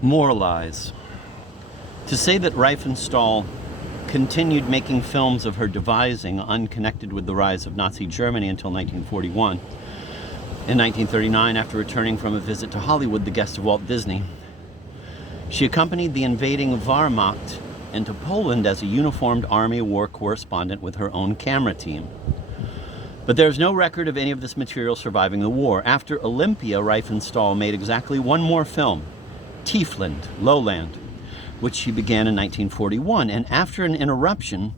More lies. To say that Riefenstahl continued making films of her devising unconnected with the rise of Nazi Germany until 1941. In 1939, after returning from a visit to Hollywood, the guest of Walt Disney, she accompanied the invading Wehrmacht into Poland as a uniformed army war correspondent with her own camera team. But there's no record of any of this material surviving the war. After Olympia, Riefenstahl made exactly one more film, Tiefland, Lowland, which she began in 1941, and after an interruption,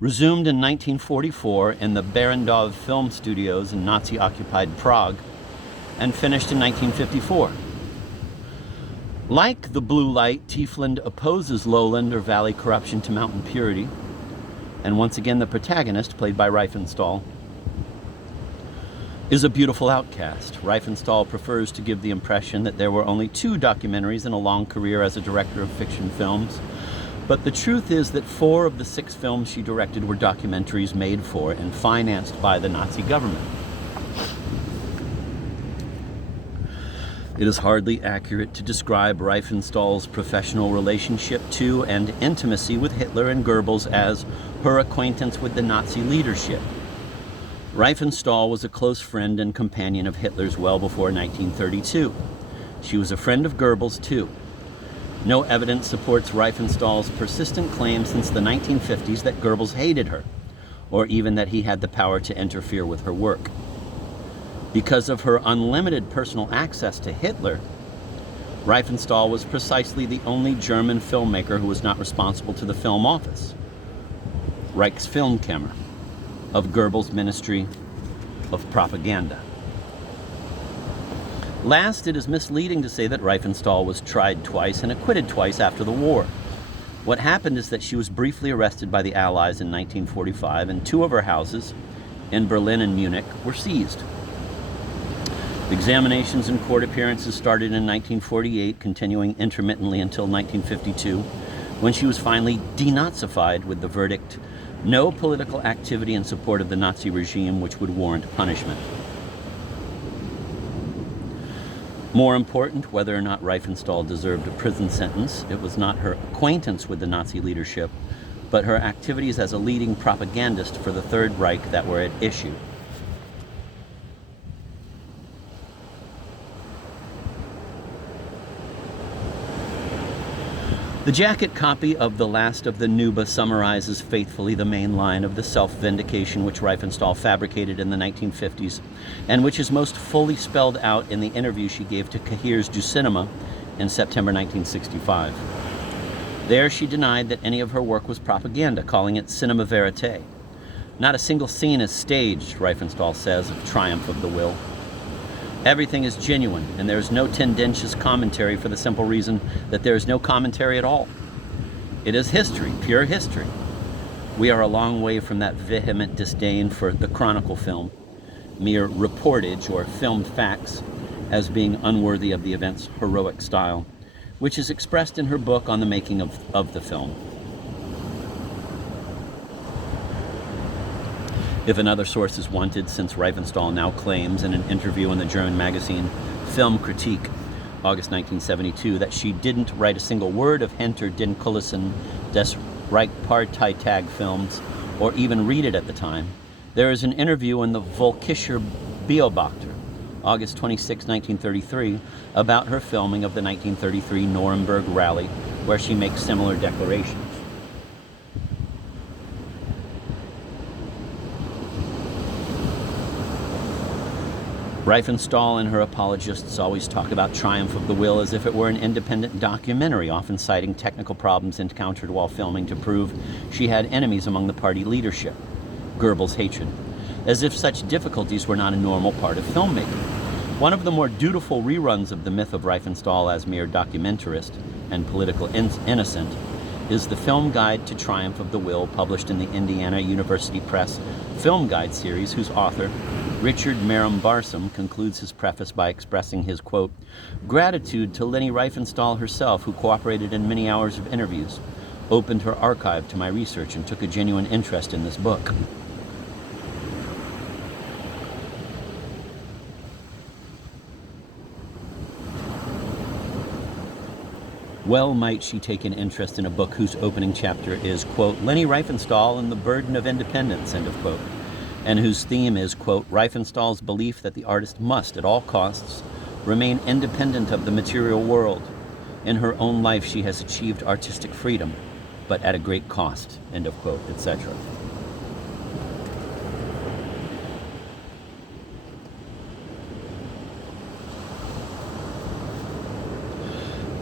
resumed in 1944 in the Barrandov Film Studios in Nazi-occupied Prague, and finished in 1954. Like The Blue Light, Tiefland opposes lowland or valley corruption to mountain purity, and once again the protagonist, played by Riefenstahl, is a beautiful outcast. Riefenstahl prefers to give the impression that there were only 2 documentaries in a long career as a director of fiction films, but the truth is that 4 of the 6 films she directed were documentaries made for and financed by the Nazi government. It is hardly accurate to describe Riefenstahl's professional relationship to and intimacy with Hitler and Goebbels as her acquaintance with the Nazi leadership. Riefenstahl was a close friend and companion of Hitler's well before 1932. She was a friend of Goebbels, too. No evidence supports Riefenstahl's persistent claim since the 1950s that Goebbels hated her, or even that he had the power to interfere with her work. Because of her unlimited personal access to Hitler, Riefenstahl was precisely the only German filmmaker who was not responsible to the film office, Reichsfilmkammer, of Goebbels' Ministry of Propaganda. Last, it is misleading to say that Riefenstahl was tried twice and acquitted twice after the war. What happened is that she was briefly arrested by the Allies in 1945, and 2 of her houses, in Berlin and Munich, were seized. Examinations and court appearances started in 1948, continuing intermittently until 1952, when she was finally denazified with the verdict, no political activity in support of the Nazi regime which would warrant punishment. More important, whether or not Riefenstahl deserved a prison sentence, it was not her acquaintance with the Nazi leadership, but her activities as a leading propagandist for the Third Reich that were at issue. The jacket copy of The Last of the Nuba summarizes faithfully the main line of the self-vindication which Riefenstahl fabricated in the 1950s, and which is most fully spelled out in the interview she gave to Cahiers du Cinema in September 1965. There she denied that any of her work was propaganda, calling it cinema verite. Not a single scene is staged, Riefenstahl says of Triumph of the Will. Everything is genuine, and there is no tendentious commentary for the simple reason that there is no commentary at all. It is history, pure history. We are a long way from that vehement disdain for the chronicle film, mere reportage or filmed facts, as being unworthy of the event's heroic style, which is expressed in her book on the making of the film. If another source is wanted, since Riefenstahl now claims in an interview in the German magazine Film Kritik, August 1972, that she didn't write a single word of Hinter den Kulissen des Reichsparteitag films, or even read it at the time, there is an interview in the Völkischer Beobachter, August 26, 1933, about her filming of the 1933 Nuremberg rally, where she makes similar declarations. Riefenstahl and her apologists always talk about Triumph of the Will as if it were an independent documentary, often citing technical problems encountered while filming to prove she had enemies among the party leadership, Goebbels' hatred, as if such difficulties were not a normal part of filmmaking. One of the more dutiful reruns of the myth of Riefenstahl as mere documentarist and political innocent is the Film Guide to Triumph of the Will, published in the Indiana University Press Film Guide series, whose author, Richard Merrim Barsom, concludes his preface by expressing his, quote, gratitude to Leni Riefenstahl herself, who cooperated in many hours of interviews, opened her archive to my research, and took a genuine interest in this book. Well might she take an interest in a book whose opening chapter is, quote, Leni Riefenstahl and the Burden of Independence, end of quote, and whose theme is, quote, Riefenstahl's belief that the artist must, at all costs, remain independent of the material world. In her own life, she has achieved artistic freedom, but at a great cost, end of quote, etc.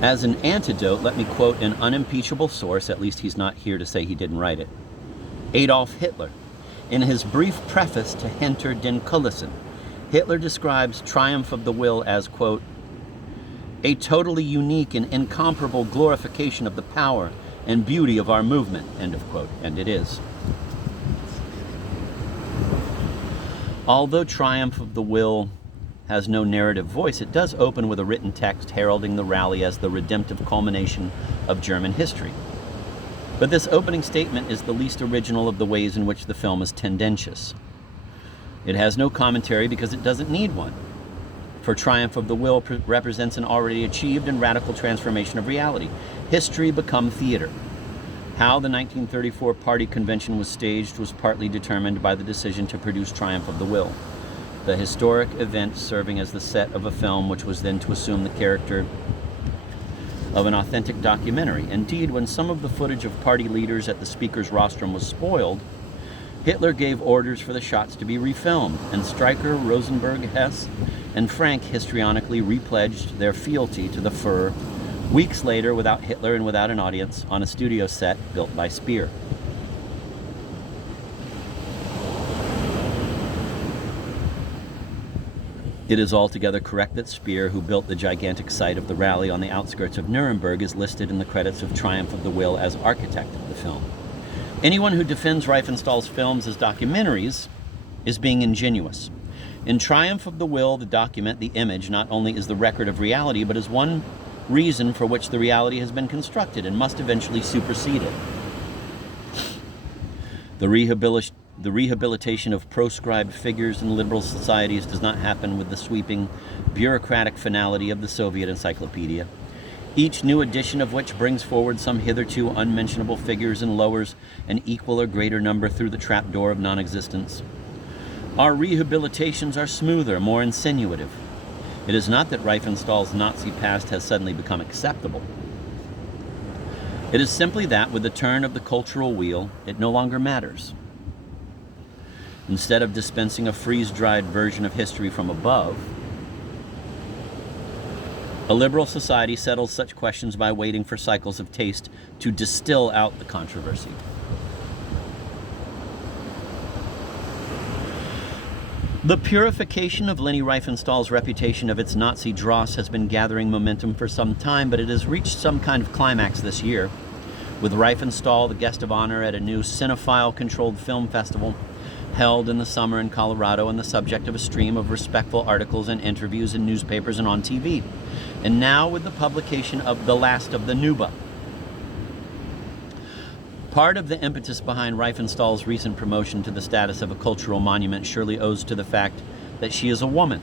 As an antidote, let me quote an unimpeachable source, at least he's not here to say he didn't write it, Adolf Hitler. In his brief preface to Hinter den Kulissen, Hitler describes Triumph of the Will as, quote, a totally unique and incomparable glorification of the power and beauty of our movement, end of quote, and it is. Although Triumph of the Will has no narrative voice, it does open with a written text heralding the rally as the redemptive culmination of German history. But this opening statement is the least original of the ways in which the film is tendentious. It has no commentary because it doesn't need one. For Triumph of the Will represents an already achieved and radical transformation of reality. History become theater. How the 1934 Party Convention was staged was partly determined by the decision to produce Triumph of the Will, the historic event serving as the set of a film which was then to assume the character of an authentic documentary. Indeed, when some of the footage of party leaders at the speaker's rostrum was spoiled, Hitler gave orders for the shots to be refilmed, and Stryker, Rosenberg, Hess, and Frank histrionically repledged their fealty to the Fuhrer weeks later without Hitler and without an audience on a studio set built by Speer. It is altogether correct that Speer, who built the gigantic site of the rally on the outskirts of Nuremberg, is listed in the credits of Triumph of the Will as architect of the film. Anyone who defends Riefenstahl's films as documentaries is being ingenuous. In Triumph of the Will, the document, the image, not only is the record of reality, but is one reason for which the reality has been constructed and must eventually supersede it. The rehabilitation of proscribed figures in liberal societies does not happen with the sweeping, bureaucratic finality of the Soviet encyclopedia, each new edition of which brings forward some hitherto unmentionable figures and lowers an equal or greater number through the trapdoor of non-existence. Our rehabilitations are smoother, more insinuative. It is not that Riefenstahl's Nazi past has suddenly become acceptable. It is simply that, with the turn of the cultural wheel, it no longer matters. Instead of dispensing a freeze-dried version of history from above, a liberal society settles such questions by waiting for cycles of taste to distill out the controversy. The purification of Leni Riefenstahl's reputation of its Nazi dross has been gathering momentum for some time, but it has reached some kind of climax this year, with Riefenstahl the guest of honor at a new cinephile-controlled film festival held in the summer in Colorado and the subject of a stream of respectful articles and interviews in newspapers and on TV. And now with the publication of The Last of the Nuba. Part of the impetus behind Riefenstahl's recent promotion to the status of a cultural monument surely owes to the fact that she is a woman.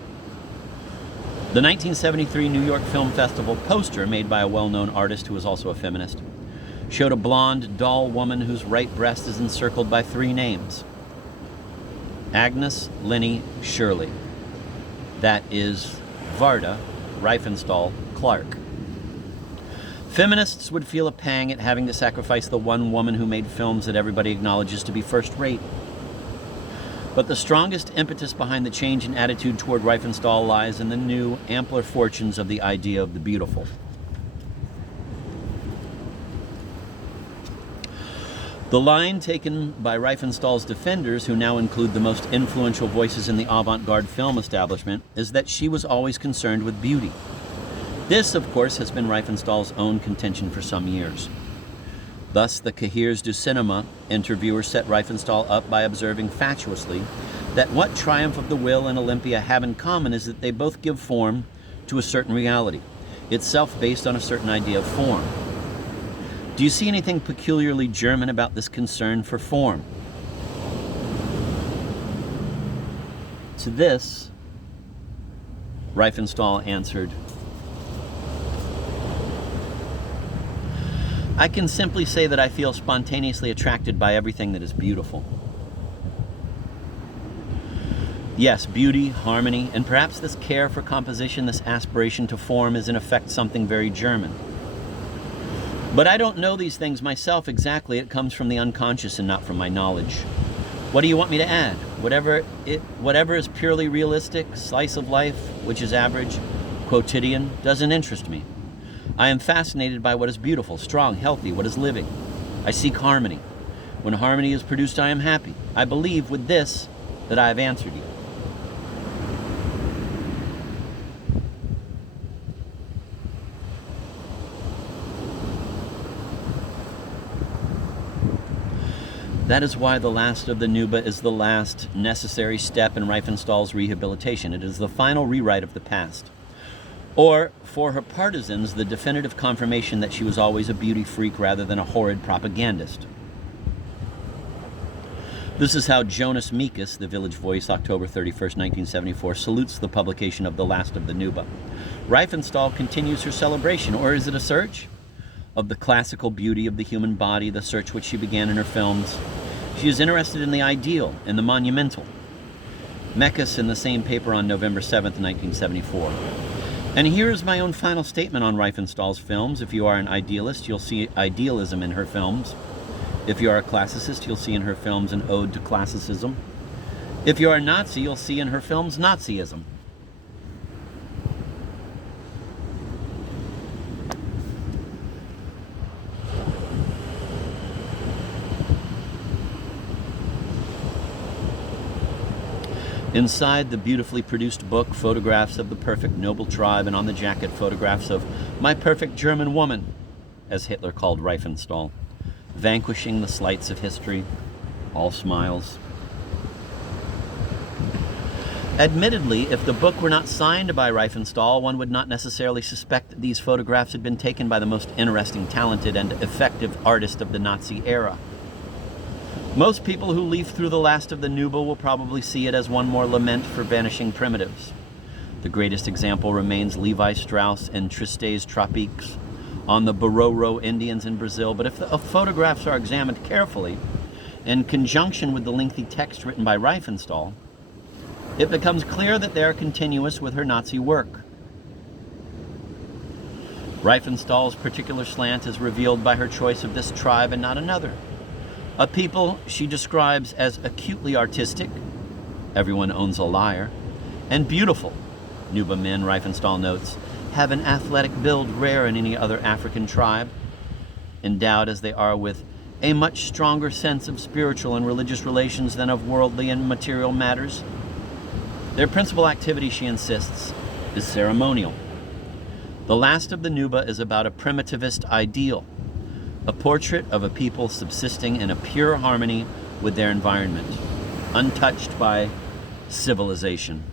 The 1973 New York Film Festival poster, made by a well-known artist who is also a feminist, showed a blonde, dull woman whose right breast is encircled by three names: Agnes, Leni, Shirley. That is Varda Riefenstahl Clark. Feminists would feel a pang at having to sacrifice the one woman who made films that everybody acknowledges to be first-rate. But the strongest impetus behind the change in attitude toward Riefenstahl lies in the new, ampler fortunes of the idea of the beautiful. The line taken by Riefenstahl's defenders, who now include the most influential voices in the avant-garde film establishment, is that she was always concerned with beauty. This, of course, has been Riefenstahl's own contention for some years. Thus, the Cahiers du Cinema interviewer set Riefenstahl up by observing fatuously that what Triumph of the Will and Olympia have in common is that they both give form to a certain reality, itself based on a certain idea of form. Do you see anything peculiarly German about this concern for form? To this, Riefenstahl answered, I can simply say that I feel spontaneously attracted by everything that is beautiful. Yes, beauty, harmony, and perhaps this care for composition, this aspiration to form is in effect something very German. But I don't know these things myself exactly. It comes from the unconscious and not from my knowledge. What do you want me to add? Whatever is purely realistic, slice of life, which is average, quotidian, doesn't interest me. I am fascinated by what is beautiful, strong, healthy, what is living. I seek harmony. When harmony is produced, I am happy. I believe with this that I have answered you. That is why The Last of the Nuba is the last necessary step in Riefenstahl's rehabilitation. It is the final rewrite of the past. Or, for her partisans, the definitive confirmation that she was always a beauty freak rather than a horrid propagandist. This is how Jonas Mekas, the Village Voice, October 31st, 1974, salutes the publication of The Last of the Nuba. Riefenstahl continues her celebration, or is it a search? Of the classical beauty of the human body, the search which she began in her films. She is interested in the ideal, in the monumental. Mekas in the same paper on November 7th, 1974. And here is my own final statement on Riefenstahl's films. If you are an idealist, you'll see idealism in her films. If you are a classicist, you'll see in her films an ode to classicism. If you are a Nazi, you'll see in her films Nazism. Inside the beautifully produced book, photographs of the perfect noble tribe, and on the jacket, photographs of my perfect German woman, as Hitler called Riefenstahl, vanquishing the slights of history, all smiles. Admittedly, if the book were not signed by Riefenstahl, one would not necessarily suspect that these photographs had been taken by the most interesting, talented, and effective artist of the Nazi era. Most people who leaf through The Last of the Nuba will probably see it as one more lament for vanishing primitives. The greatest example remains Levi Strauss and Tristes Tropiques on the Bororo Indians in Brazil, but if the photographs are examined carefully, in conjunction with the lengthy text written by Riefenstahl, it becomes clear that they are continuous with her Nazi work. Riefenstahl's particular slant is revealed by her choice of this tribe and not another. A people she describes as acutely artistic, everyone owns a liar, and beautiful. Nuba men, Riefenstahl notes, have an athletic build rare in any other African tribe, endowed as they are with a much stronger sense of spiritual and religious relations than of worldly and material matters. Their principal activity, she insists, is ceremonial. The Last of the Nuba is about a primitivist ideal, a portrait of a people subsisting in a pure harmony with their environment, untouched by civilization.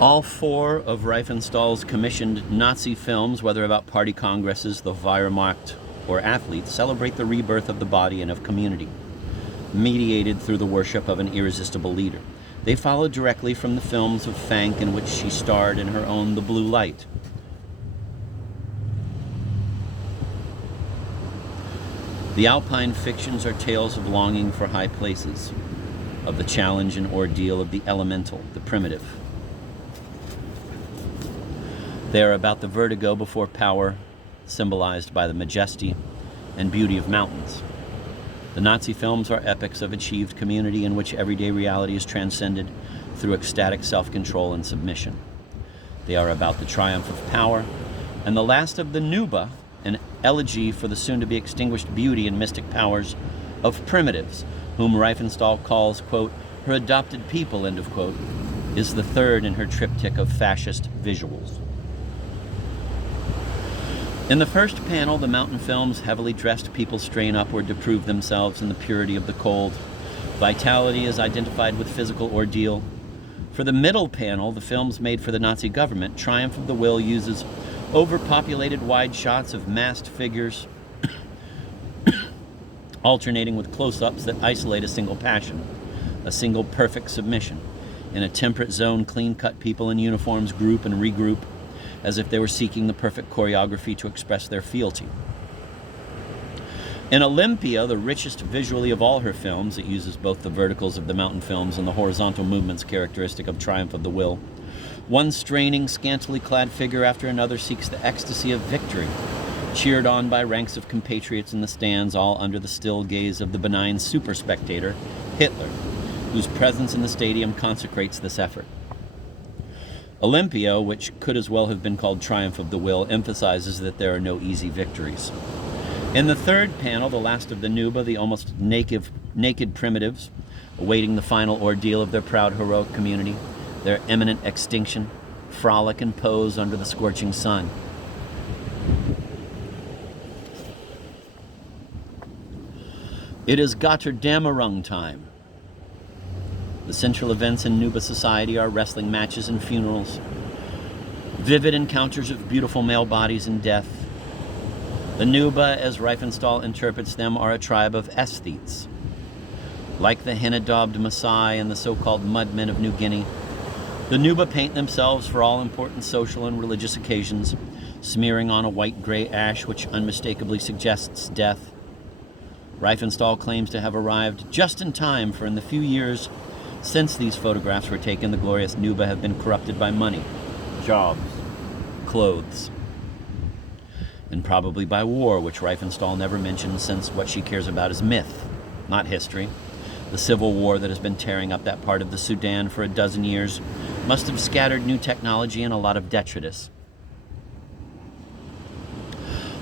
All four of Riefenstahl's commissioned Nazi films, whether about party congresses, the Wehrmacht, or athletes, celebrate the rebirth of the body and of community, mediated through the worship of an irresistible leader. They follow directly from the films of Fanck in which she starred in her own The Blue Light. The Alpine fictions are tales of longing for high places, of the challenge and ordeal of the elemental, the primitive. They are about the vertigo before power, symbolized by the majesty and beauty of mountains. The Nazi films are epics of achieved community in which everyday reality is transcended through ecstatic self-control and submission. They are about the triumph of power, and The Last of the Nuba, an elegy for the soon-to-be extinguished beauty and mystic powers of primitives, whom Riefenstahl calls, quote, her adopted people, end of quote, is the third in her triptych of fascist visuals. In the first panel, the mountain films heavily dressed people strain upward to prove themselves in the purity of the cold. Vitality is identified with physical ordeal. For the middle panel, the films made for the Nazi government, Triumph of the Will uses overpopulated wide shots of masked figures, alternating with close-ups that isolate a single passion, a single perfect submission. In a temperate zone, clean-cut people in uniforms group and regroup as if they were seeking the perfect choreography to express their fealty. In Olympia, the richest visually of all her films, it uses both the verticals of the mountain films and the horizontal movements characteristic of Triumph of the Will. One straining, scantily clad figure after another seeks the ecstasy of victory, cheered on by ranks of compatriots in the stands, all under the still gaze of the benign super spectator, Hitler, whose presence in the stadium consecrates this effort. Olympia, which could as well have been called Triumph of the Will, emphasizes that there are no easy victories. In the third panel, the last of the Nuba, the almost naked primitives, awaiting the final ordeal of their proud heroic community, their imminent extinction, frolic and pose under the scorching sun. It is Gotterdammerung time. The central events in Nuba society are wrestling matches and funerals, vivid encounters of beautiful male bodies and death. The Nuba, as Riefenstahl interprets them, are a tribe of aesthetes. Like the henna-daubed Maasai and the so-called mudmen of New Guinea, the Nuba paint themselves for all important social and religious occasions, smearing on a white-gray ash which unmistakably suggests death. Riefenstahl claims to have arrived just in time, for in the few years since these photographs were taken, the glorious Nuba have been corrupted by money, jobs, clothes, and probably by war, which Riefenstahl never mentions, since what she cares about is myth, not history. The civil war that has been tearing up that part of the Sudan for a dozen years must have scattered new technology and a lot of detritus.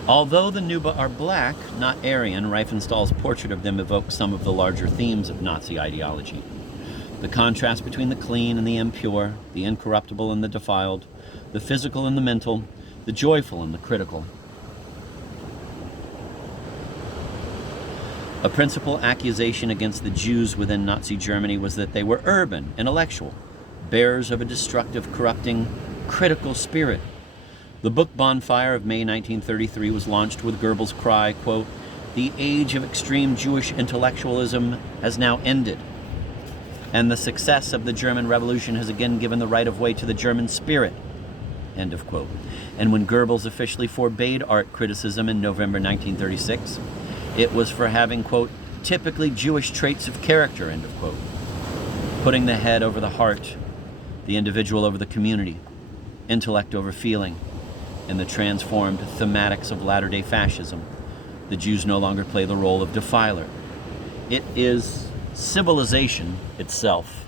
Although the Nuba are black, not Aryan, Riefenstahl's portrait of them evokes some of the larger themes of Nazi ideology. The contrast between the clean and the impure, the incorruptible and the defiled, the physical and the mental, the joyful and the critical. A principal accusation against the Jews within Nazi Germany was that they were urban, intellectual, bearers of a destructive, corrupting, critical spirit. The book Bonfire of May 1933 was launched with Goebbels' cry, quote, "The age of extreme Jewish intellectualism has now ended, and the success of the German Revolution has again given the right of way to the German spirit," end of quote. And when Goebbels officially forbade art criticism in November 1936, it was for having, quote, "typically Jewish traits of character," end of quote. Putting the head over the heart, the individual over the community, intellect over feeling, in the transformed thematics of latter-day fascism, the Jews no longer play the role of defiler. It is civilization itself.